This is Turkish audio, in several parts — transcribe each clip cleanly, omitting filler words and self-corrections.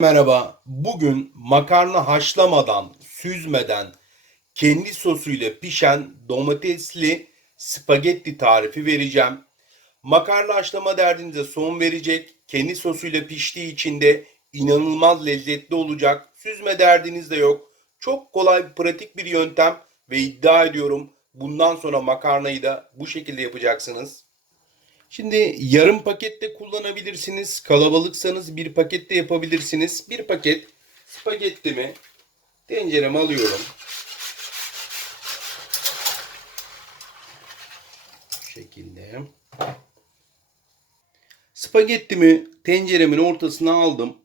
Merhaba. Bugün makarna haşlamadan, süzmeden, kendi sosuyla pişen domatesli spagetti tarifi vereceğim. Makarna haşlama derdinize son verecek. Kendi sosuyla piştiği için de inanılmaz lezzetli olacak. Süzme derdiniz de yok. Çok kolay, pratik bir yöntem ve iddia ediyorum bundan sonra makarnayı da bu şekilde yapacaksınız. Şimdi yarım pakette kullanabilirsiniz. Kalabalıksanız bir pakette yapabilirsiniz. Bir paket spagettimi tencereme alıyorum. Bu şekilde. Spagettimi tenceremin ortasına aldım.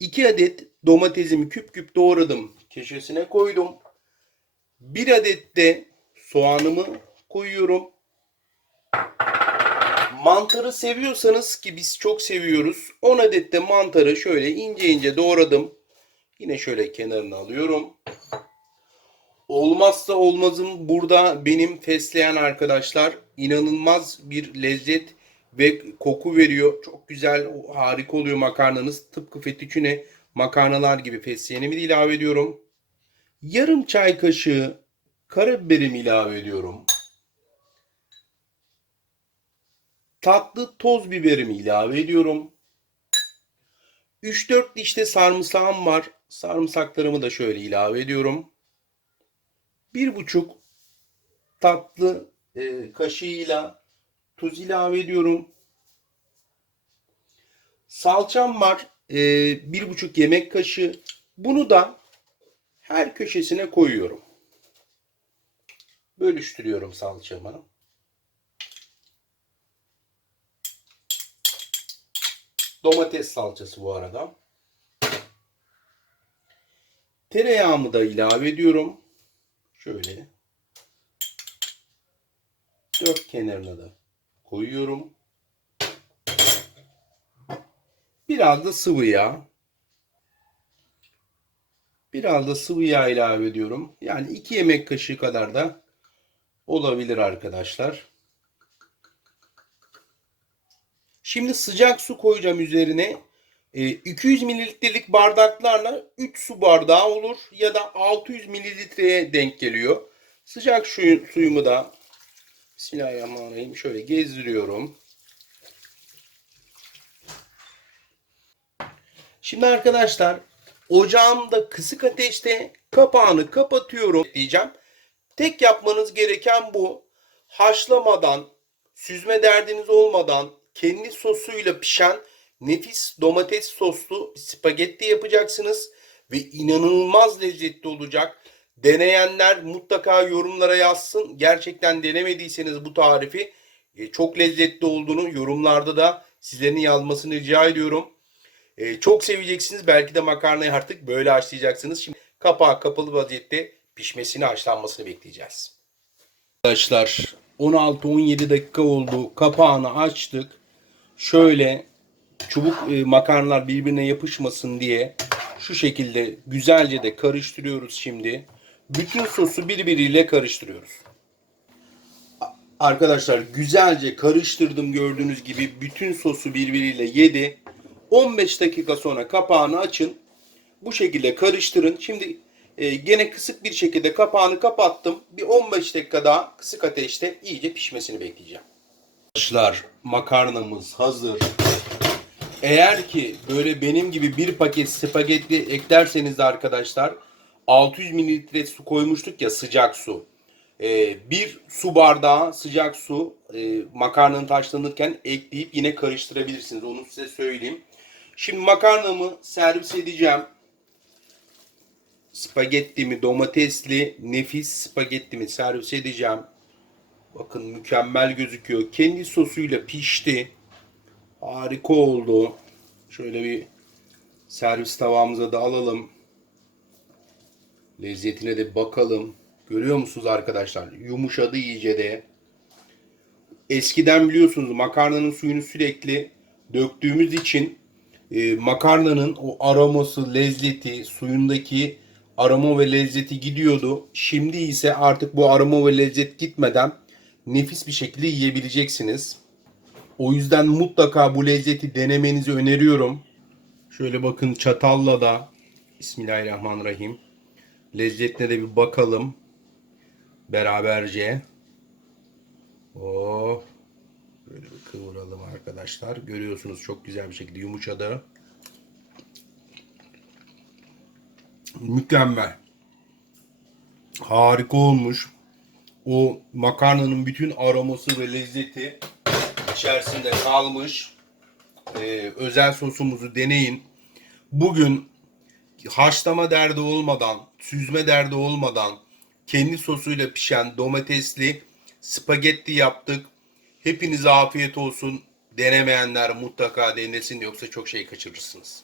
2 adet domatesimi küp küp doğradım. Köşesine koydum. 1 adet de soğanımı koyuyorum. Mantarı seviyorsanız, ki biz çok seviyoruz, 10 adet de mantarı şöyle ince ince doğradım. Yine şöyle kenarına alıyorum. Olmazsa olmazım burada benim fesleğen arkadaşlar. İnanılmaz bir lezzet ve koku veriyor. Çok güzel, harika oluyor makarnanız. Tıpkı fettuccine makarnalar gibi fesleğenimi de ilave ediyorum. Yarım çay kaşığı karabiberimi ilave ediyorum. Tatlı toz biberimi ilave ediyorum. 3-4 diş de sarımsağım var. Sarımsaklarımı da şöyle ilave ediyorum. 1,5 tatlı kaşığıyla tuz ilave ediyorum. Salçam var. 1,5 yemek kaşığı. Bunu da her köşesine koyuyorum. Bölüştürüyorum salçamı. Domates salçası bu arada. Tereyağımı da ilave ediyorum. Şöyle. Dört kenarına da koyuyorum. Biraz da sıvı yağ. Biraz da sıvı yağ ilave ediyorum. Yani 2 yemek kaşığı kadar da olabilir arkadaşlar. Şimdi sıcak su koyacağım üzerine. 200 mililitrelik bardaklarla 3 su bardağı olur ya da 600 mililitreye denk geliyor. Sıcak suyumu da bismillahirrahmanirrahim şöyle gezdiriyorum. Şimdi arkadaşlar ocağımda kısık ateşte kapağını kapatıyorum diyeceğim. Tek yapmanız gereken bu. Haşlamadan, süzme derdiniz olmadan kendi sosuyla pişen nefis domates soslu spagetti yapacaksınız ve inanılmaz lezzetli olacak. Deneyenler mutlaka yorumlara yazsın. Gerçekten denemediyseniz bu tarifi çok lezzetli olduğunu yorumlarda da sizlerin yazmasını rica ediyorum. Çok seveceksiniz. Belki de makarnayı artık böyle haşlayacaksınız. Şimdi kapağı kapalı vaziyette pişmesini, haşlanmasını bekleyeceğiz. Arkadaşlar 16-17 dakika oldu. Kapağını açtık. Şöyle çubuk makarnalar birbirine yapışmasın diye şu şekilde güzelce de karıştırıyoruz şimdi. Bütün sosu birbiriyle karıştırıyoruz. Arkadaşlar güzelce karıştırdım, gördüğünüz gibi bütün sosu birbiriyle yedi. 15 dakika sonra kapağını açın. Bu şekilde karıştırın. Şimdi gene kısık bir şekilde kapağını kapattım. Bir 15 dakika daha kısık ateşte iyice pişmesini bekleyeceğim. Arkadaşlar makarnamız hazır. Eğer ki böyle benim gibi bir paket spagetti eklerseniz de arkadaşlar 600 mililitre su koymuştuk ya, sıcak su. Bir su bardağı sıcak su makarnanın haşlanırken ekleyip yine karıştırabilirsiniz. Onu size söyleyeyim. Şimdi makarnamı servis edeceğim. Spagettimi, domatesli nefis spagettimi servis edeceğim. Bakın mükemmel gözüküyor. Kendi sosuyla pişti. Harika oldu. Şöyle bir servis tabağımıza da alalım. Lezzetine de bakalım. Görüyor musunuz arkadaşlar? Yumuşadı iyice de. Eskiden biliyorsunuz makarnanın suyunu sürekli döktüğümüz için makarnanın o aroması, lezzeti, suyundaki aroma ve lezzeti gidiyordu. Şimdi ise artık bu aroma ve lezzet gitmeden nefis bir şekilde yiyebileceksiniz. O yüzden mutlaka bu lezzeti denemenizi öneriyorum. Şöyle bakın çatalla da Bismillahirrahmanirrahim. Lezzetine de bir bakalım beraberce. Oh, böyle bir kıvıralım arkadaşlar. Görüyorsunuz çok güzel bir şekilde yumuşadı. Mükemmel. Harika olmuş. O makarnanın bütün aroması ve lezzeti içerisinde kalmış. Özel sosumuzu deneyin. Bugün haşlama derdi olmadan, süzme derdi olmadan kendi sosuyla pişen domatesli spagetti yaptık. Hepinize afiyet olsun. Denemeyenler mutlaka denesin yoksa çok şey kaçırırsınız.